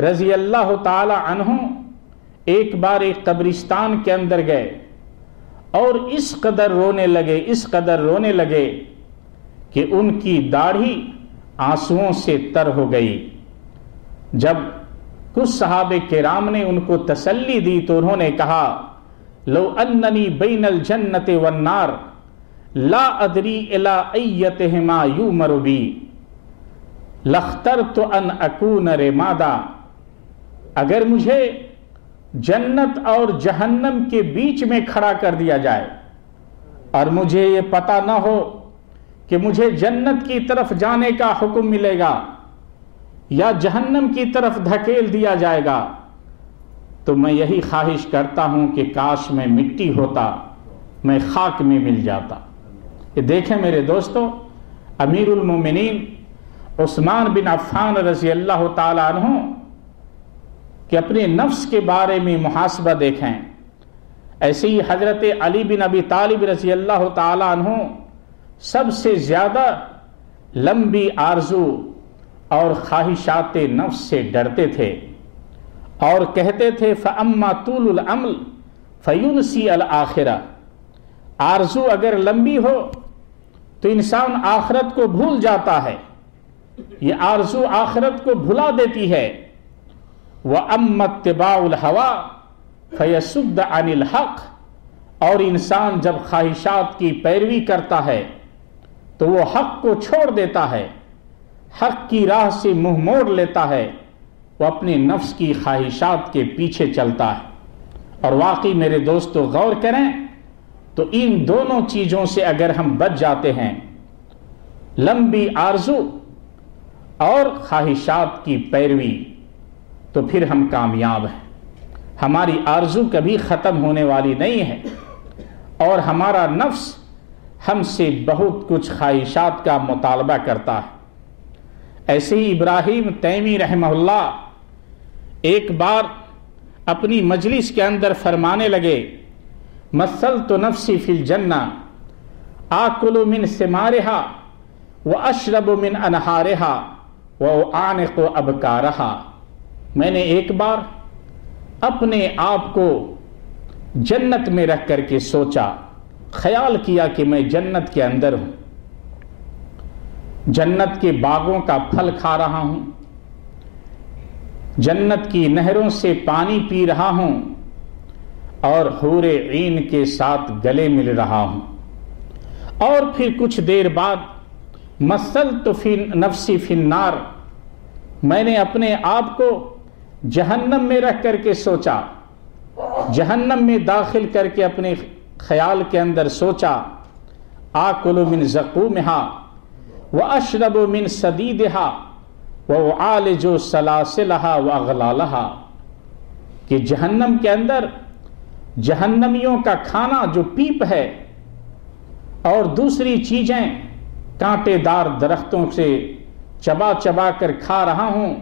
رضی اللہ تعالی عنہ ایک بار ایک قبرستان کے اندر گئے اور اس قدر رونے لگے کہ ان کی داڑھی آنسوؤں سے تر ہو گئی۔ جب کچھ صحابہ کرام نے ان کو تسلی دی تو انہوں نے کہا لو اننی بین الجنت والنار لا ادری الی ایتہما یؤمر بی لاخترت ان اکون رمادا، اگر مجھے جنت اور جہنم کے بیچ میں کھڑا کر دیا جائے اور مجھے یہ پتہ نہ ہو کہ مجھے جنت کی طرف جانے کا حکم ملے گا یا جہنم کی طرف دھکیل دیا جائے گا، تو میں یہی خواہش کرتا ہوں کہ کاش میں مٹی ہوتا، میں خاک میں مل جاتا۔ یہ دیکھیں میرے دوستو، امیر المومنین عثمان بن عفان رضی اللہ تعالی عنہ کہ اپنے نفس کے بارے میں محاسبہ دیکھیں۔ ایسے ہی حضرت علی بن ابی طالب رضی اللہ تعالی عنہ سب سے زیادہ لمبی آرزو اور خواہشات نفس سے ڈرتے تھے اور کہتے تھے فَأَمَّا طُولُ الْعَمْلِ فَيُنْسِي الْآخِرَةَ، آرزو اگر لمبی ہو تو انسان آخرت کو بھول جاتا ہے، یہ آرزو آخرت کو بھلا دیتی ہے۔ وَأَمَّا اتِّبَاعُ الْهَوَىٰ فَيَصُدَّ عَنِ الْحَقِّ، اور انسان جب خواہشات کی پیروی کرتا ہے تو وہ حق کو چھوڑ دیتا ہے، حق کی راہ سے منہ موڑ لیتا ہے، وہ اپنے نفس کی خواہشات کے پیچھے چلتا ہے۔ اور واقعی میرے دوستو غور کریں تو ان دونوں چیزوں سے اگر ہم بچ جاتے ہیں، لمبی آرزو اور خواہشات کی پیروی، تو پھر ہم کامیاب ہیں۔ ہماری آرزو کبھی ختم ہونے والی نہیں ہے، اور ہمارا نفس ہم سے بہت کچھ خواہشات کا مطالبہ کرتا ہے۔ ایسے ہی ابراہیم تیمی رحمہ اللہ ایک بار اپنی مجلس کے اندر فرمانے لگے، مثلت نفسی فی الجنہ آکل من ثمارہا واشرب من انہارہا واعانق ابکارہا۔ میں نے ایک بار اپنے آپ کو جنت میں رکھ کر کے سوچا، خیال کیا کہ میں جنت کے اندر ہوں، جنت کے باغوں کا پھل کھا رہا ہوں، جنت کی نہروں سے پانی پی رہا ہوں، اور حور عین کے ساتھ گلے مل رہا ہوں۔ اور پھر کچھ دیر بعد مثلت فی نفسی فی النار، میں نے اپنے آپ کو جہنم میں رکھ کر کے سوچا، جہنم میں داخل کر کے اپنے خیال کے اندر سوچا، آکل من زقومہا واشرب من صدیدہا وعالج سلاسلہا واغلالہا، کہ جہنم کے اندر جہنمیوں کا کھانا جو پیپ ہے اور دوسری چیزیں کانٹے دار درختوں سے چبا چبا کر کھا رہا ہوں،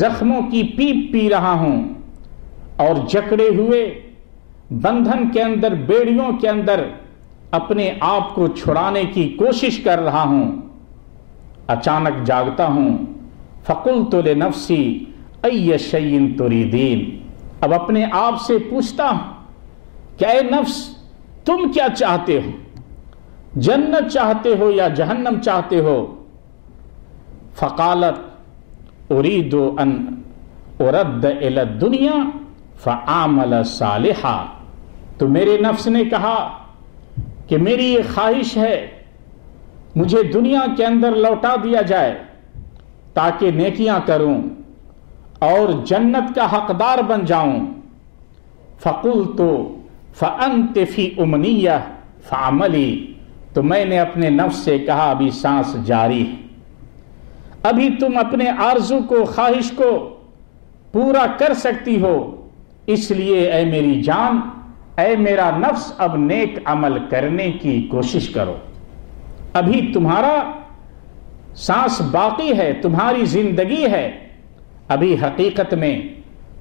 زخموں کی پیپ پی رہا ہوں، اور جکڑے ہوئے بندھن کے اندر، بیڑیوں کے اندر اپنے آپ کو چھڑانے کی کوشش کر رہا ہوں۔ اچانک جاگتا ہوں، فقلت لنفسی ای شیء تریدین، اب اپنے آپ سے پوچھتا ہوں کہ اے نفس تم کیا چاہتے ہو، جنت چاہتے ہو یا جہنم چاہتے ہو؟ فقالت اريد ان ارد الى الدنيا فاعمل صالحا، تو میرے نفس نے کہا کہ میری یہ خواہش ہے مجھے دنیا کے اندر لوٹا دیا جائے تاکہ نیکیاں کروں اور جنت کا حقدار بن جاؤں۔ فقلت فانت فی امنیہ فعملی، تو میں نے اپنے نفس سے کہا ابھی سانس جاری ہے، ابھی تم اپنے آرزو کو، خواہش کو پورا کر سکتی ہو، اس لیے اے میری جان، اے میرا نفس، اب نیک عمل کرنے کی کوشش کرو، ابھی تمہارا سانس باقی ہے، تمہاری زندگی ہے، ابھی حقیقت میں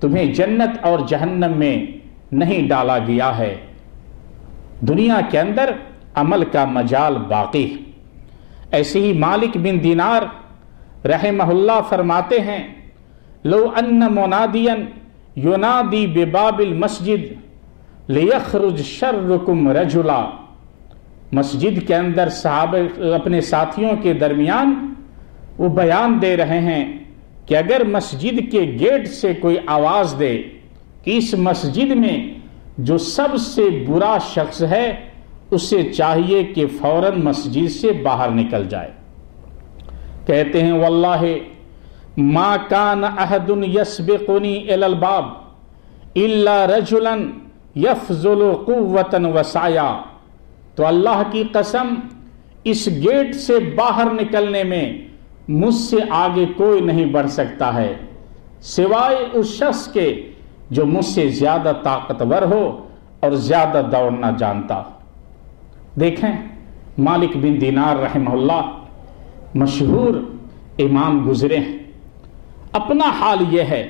تمہیں جنت اور جہنم میں نہیں ڈالا گیا ہے، دنیا کے اندر عمل کا مجال باقی ہے۔ ایسے ہی مالک بن دینار رحمہ اللہ فرماتے ہیں، لو ان منادیا ینادی بباب المسجد لیخرج شرکم رجلا، مسجد کے اندر صحابہ اپنے ساتھیوں کے درمیان وہ بیان دے رہے ہیں کہ اگر مسجد کے گیٹ سے کوئی آواز دے کہ اس مسجد میں جو سب سے برا شخص ہے اسے چاہیے کہ فوراً مسجد سے باہر نکل جائے۔ کہتے ہیں واللہ ما کان احد یسبقنی الی الباب الا رجلا یفضل قوتا وسعیا، تو اللہ کی قسم اس گیٹ سے باہر نکلنے میں مجھ سے آگے کوئی نہیں بڑھ سکتا ہے سوائے اس شخص کے جو مجھ سے زیادہ طاقتور ہو اور زیادہ دوڑنا جانتا ہو۔ دیکھیں مالک بن دینار رحمہ اللہ مشہور امام گزرے ہیں، اپنا حال یہ ہے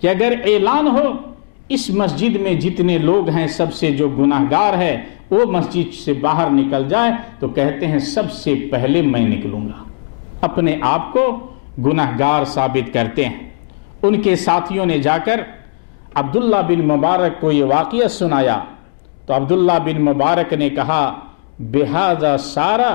کہ اگر اعلان ہو اس مسجد میں جتنے لوگ ہیں سب سے جو گناہگار ہے وہ مسجد سے باہر نکل جائے تو کہتے ہیں سب سے پہلے میں نکلوں گا، اپنے آپ کو گناہگار ثابت کرتے ہیں۔ ان کے ساتھیوں نے جا کر عبداللہ بن مبارک کو یہ واقعہ سنایا تو عبداللہ بن مبارک نے کہا بہذا سارا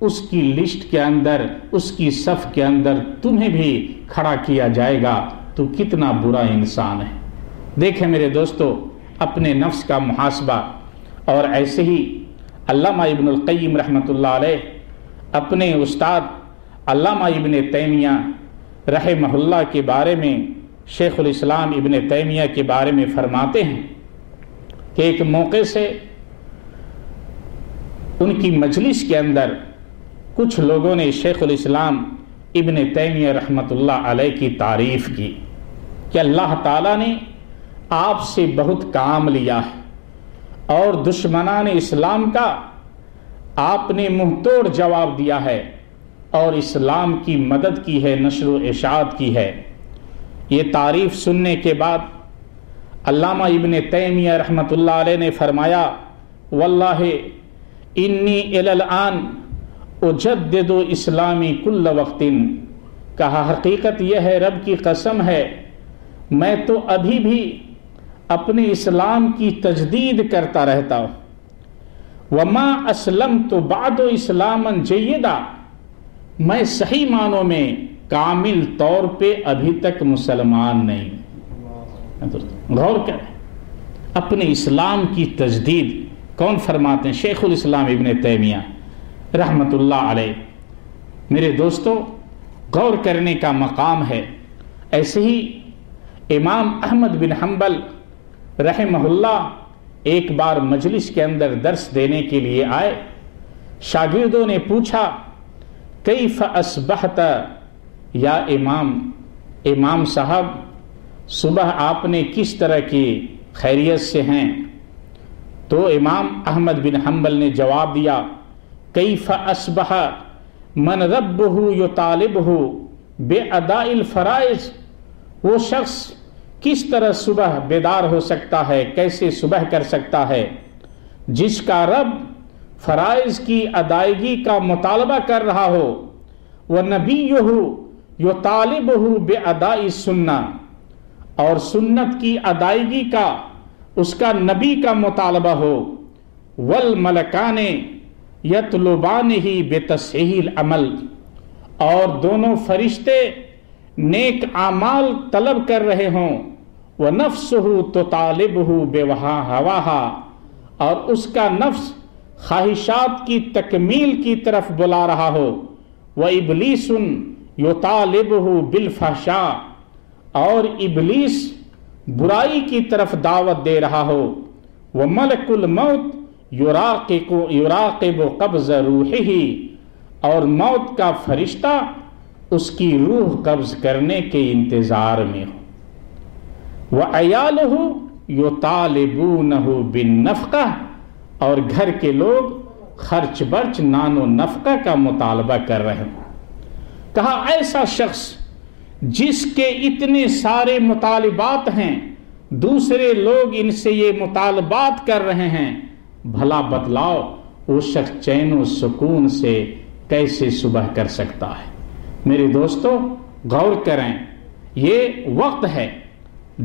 اس کی لسٹ کے اندر، اس کی صف کے اندر تمہیں بھی کھڑا کیا جائے گا، تو کتنا برا انسان ہے۔ دیکھیں میرے دوستو، اپنے نفس کا محاسبہ۔ اور ایسے ہی علامہ ابن القیم رحمۃ اللہ علیہ اپنے استاد علامہ ابن تیمیہ رحمہ اللہ کے بارے میں، شیخ الاسلام ابن تیمیہ کے بارے میں فرماتے ہیں کہ ایک موقع سے ان کی مجلس کے اندر کچھ لوگوں نے شیخ الاسلام ابن تیمیہ رحمۃ اللہ علیہ کی تعریف کی کہ اللہ تعالیٰ نے آپ سے بہت کام لیا ہے، اور دشمنان اسلام کا آپ نے منہ توڑ جواب دیا ہے، اور اسلام کی مدد کی ہے، نشر و اشاعت کی ہے۔ یہ تعریف سننے کے بعد علامہ ابن تیمیہ رحمۃ اللہ علیہ نے فرمایا، واللہ انی الی الآن اجدد اسلامی کل وقت، کہا حقیقت یہ ہے، رب کی قسم ہے، میں تو ابھی بھی اپنے اسلام کی تجدید کرتا رہتا ہوں۔ وما اسلمت بعد اسلاما جیدا، میں صحیح معنوں میں کامل طور پہ ابھی تک مسلمان نہیں۔ غور کریں، اپنے اسلام کی تجدید کون فرماتے ہیں؟ شیخ الاسلام ابن تیمیہ رحمت اللہ علیہ۔ میرے دوستو، غور کرنے کا مقام ہے۔ ایسے ہی امام احمد بن حنبل رحمہ اللہ ایک بار مجلس کے اندر درس دینے کے لیے آئے۔ شاگردوں نے پوچھا، کیف اصبحت یا امام صاحب، صبح آپ نے کس طرح کی خیریت سے ہیں؟ تو امام احمد بن حنبل نے جواب دیا، کیف اصبح من ربہ یطالبہ باداء الفرائض، وہ شخص کس طرح صبح بیدار ہو سکتا ہے، کیسے صبح کر سکتا ہے، جس کا رب فرائض کی ادائیگی کا مطالبہ کر رہا ہو، وَنَبِيُّهُ يُطَالِبُهُ بِأَدَاءِ السُّنَّةِ، اور سنت کی ادائیگی کا اس کا نبی کا مطالبہ ہو، وَالْمَلَكَانِ يَطْلُبَانِهِ بِتَصْحِيحِ الْعَمَلِ، اور دونوں فرشتے نیک اعمال طلب کر رہے ہوں، وَنَفْسُهُ تُطَالِبُهُ بِهَوَاهَا، اور اس کا نفس خواہشات کی تکمیل کی طرف بلا رہا ہو، وَإِبْلِيسٌ يُطَالِبُهُ بِالْفَحْشَاءِ، اور ابلیس برائی کی طرف دعوت دے رہا ہو، وَمَلَكُ الْمَوْتِ يُرَاقِبُ قَبْضَ رُوحِهِ، اور موت کا فرشتہ اس کی روح قبض کرنے کے انتظار میں ہو، وَعَيَالُهُ يُطَالِبُونَهُ بِالنَّفْقَةِ، اور گھر کے لوگ خرچ برچ نان و نفقہ کا مطالبہ کر رہے ہیں۔ کہا ایسا شخص جس کے اتنے سارے مطالبات ہیں، دوسرے لوگ ان سے یہ مطالبات کر رہے ہیں، بھلا بتلاؤ وہ شخص چین و سکون سے کیسے صبح کر سکتا ہے؟ میرے دوستو، غور کریں، یہ وقت ہے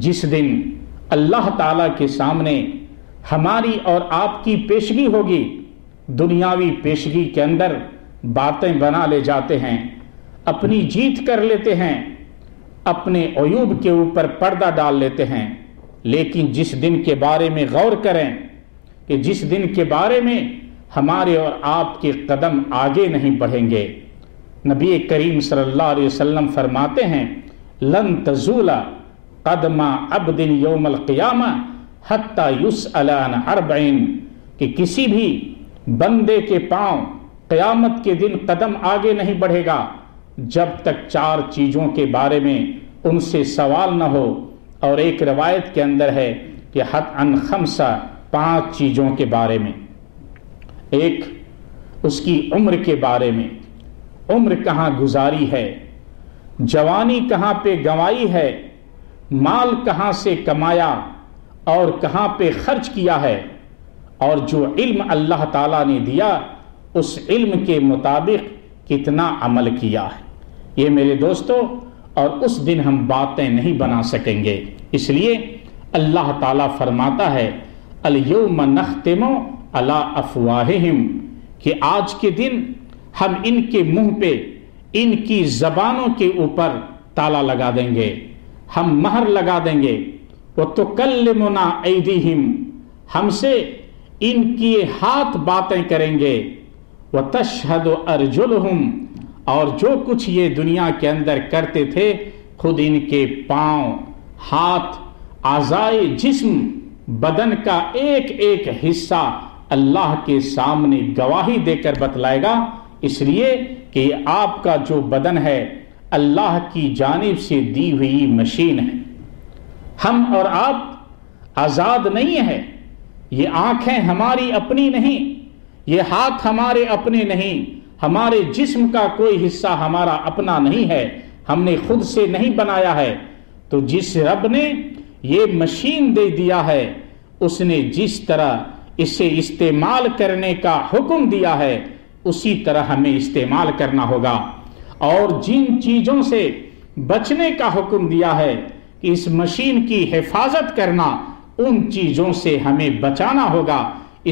جس دن اللہ تعالیٰ کے سامنے ہماری اور آپ کی پیشگی ہوگی۔ دنیاوی پیشگی کے اندر باتیں بنا لے جاتے ہیں، اپنی جیت کر لیتے ہیں، اپنے عیوب کے اوپر پردہ ڈال لیتے ہیں، لیکن جس دن کے بارے میں غور کریں کہ جس دن کے بارے میں ہمارے اور آپ کے قدم آگے نہیں بڑھیں گے، نبی کریم صلی اللہ علیہ وسلم فرماتے ہیں، لن تزول قدم عبد یوم القیامہ حتی یسأل عن اربعین، کہ کسی بھی بندے کے پاؤں قیامت کے دن قدم آگے نہیں بڑھے گا جب تک 4 چیزوں کے بارے میں ان سے سوال نہ ہو۔ اور ایک روایت کے اندر ہے کہ حت عن خمسہ، 5 چیزوں کے بارے میں۔ ایک اس کی عمر کے بارے میں، عمر کہاں گزاری ہے، جوانی کہاں پہ گنوائی ہے، مال کہاں سے کمایا اور کہاں پہ خرچ کیا ہے، اور جو علم اللہ تعالیٰ نے دیا اس علم کے مطابق کتنا عمل کیا ہے۔ یہ میرے دوستو، اور اس دن ہم باتیں نہیں بنا سکیں گے، اس لیے اللہ تعالیٰ فرماتا ہے الیوم نختم علی افواہہم، کہ آج کے دن ہم ان کے منہ پہ، ان کی زبانوں کے اوپر تالا لگا دیں گے، ہم مہر لگا دیں گے۔ وَتُكَلِّمُنَا أَيْدِيهِمْ، ہم سے ان کی ہاتھ باتیں کریں گے۔ وَتَشْهَدُ أَرْجُلُهُمْ، اور جو کچھ یہ دنیا کے اندر کرتے تھے خود ان کے پاؤں، ہاتھ، اعضائے جسم، بدن کا ایک ایک حصہ اللہ کے سامنے گواہی دے کر بتلائے گا، اس لیے کہ آپ کا جو بدن ہے اللہ کی جانب سے دی ہوئی مشین ہے۔ ہم اور آپ آزاد نہیں ہیں، یہ آنکھیں ہماری اپنی نہیں، یہ ہاتھ ہمارے اپنے نہیں، ہمارے جسم کا کوئی حصہ ہمارا اپنا نہیں ہے، ہم نے خود سے نہیں بنایا ہے۔ تو جس رب نے یہ مشین دے دیا ہے، اس نے جس طرح اسے استعمال کرنے کا حکم دیا ہے اسی طرح ہمیں استعمال کرنا ہوگا، اور جن چیزوں سے بچنے کا حکم دیا ہے کہ اس مشین کی حفاظت کرنا، ان چیزوں سے ہمیں بچانا ہوگا۔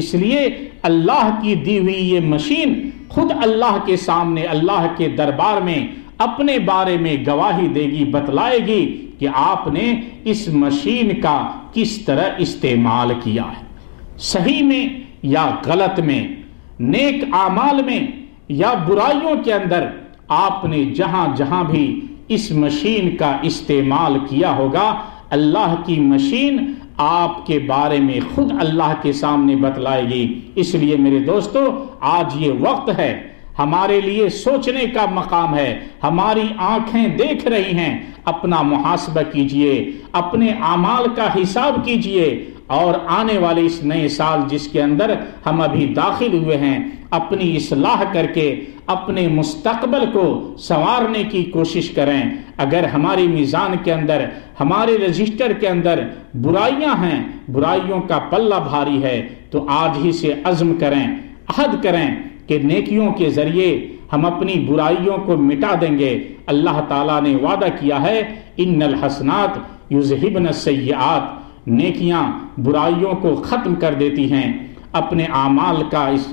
اس لیے اللہ کی دی ہوئی یہ مشین خود اللہ کے سامنے، اللہ کے دربار میں اپنے بارے میں گواہی دے گی، بتلائے گی کہ آپ نے اس مشین کا کس طرح استعمال کیا ہے، صحیح میں یا غلط میں، نیک اعمال میں یا برائیوں کے اندر آپ نے جہاں جہاں بھی اس مشین کا استعمال کیا ہوگا، اللہ کی مشین آپ کے بارے میں خود اللہ کے سامنے بتلائے گی۔ اس لیے میرے دوستو، آج یہ وقت ہے، ہمارے لیے سوچنے کا مقام ہے، ہماری آنکھیں دیکھ رہی ہیں، اپنا محاسبہ کیجئے، اپنے اعمال کا حساب کیجئے، اور آنے والے اس نئے سال جس کے اندر ہم ابھی داخل ہوئے ہیں، اپنی اصلاح کر کے اپنے مستقبل کو سنوارنے کی کوشش کریں۔ اگر ہماری میزان کے اندر، ہمارے رجسٹر کے اندر برائیاں ہیں، برائیوں کا پلہ بھاری ہے، تو آج ہی سے عزم کریں، عہد کریں کہ نیکیوں کے ذریعے ہم اپنی برائیوں کو مٹا دیں گے۔ اللہ تعالیٰ نے وعدہ کیا ہے، ان الحسنات یذہبن السیئات، نیکیاں برائیوں کو ختم کر دیتی ہیں۔ اپنے اعمال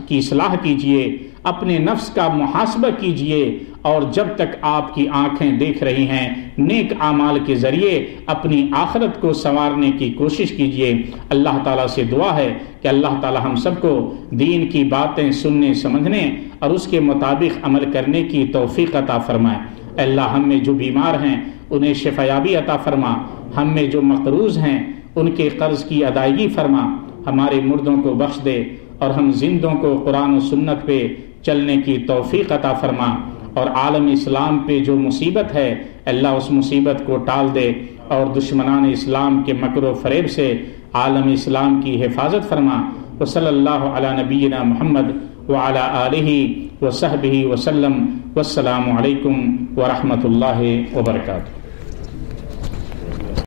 کی اصلاح کیجئے، اپنے نفس کا محاسبہ کیجئے، اور جب تک آپ کی آنکھیں دیکھ رہی ہیں، نیک اعمال کے ذریعے اپنی آخرت کو سنوارنے کی کوشش کیجئے۔ اللہ تعالیٰ سے دعا ہے کہ اللہ تعالیٰ ہم سب کو دین کی باتیں سننے، سمجھنے اور اس کے مطابق عمل کرنے کی توفیق عطا فرمائے۔ اے اللہ، ہم میں جو بیمار ہیں انہیں شفایابی عطا فرما، ہم میں جو مقروض ہیں ان کے قرض کی ادائیگی فرما، ہمارے مردوں کو بخش دے، اور ہم زندوں کو قرآن و سنت پہ چلنے کی توفیق عطا فرما، اور عالم اسلام پہ جو مصیبت ہے اللہ اس مصیبت کو ٹال دے، اور دشمنان اسلام کے مکر و فریب سے عالم اسلام کی حفاظت فرما۔ وصلی اللہ علی نبینا محمد وعلی آلہ وصحبہ وسلم، والسلام علیکم ورحمۃ اللہ وبرکاتہ۔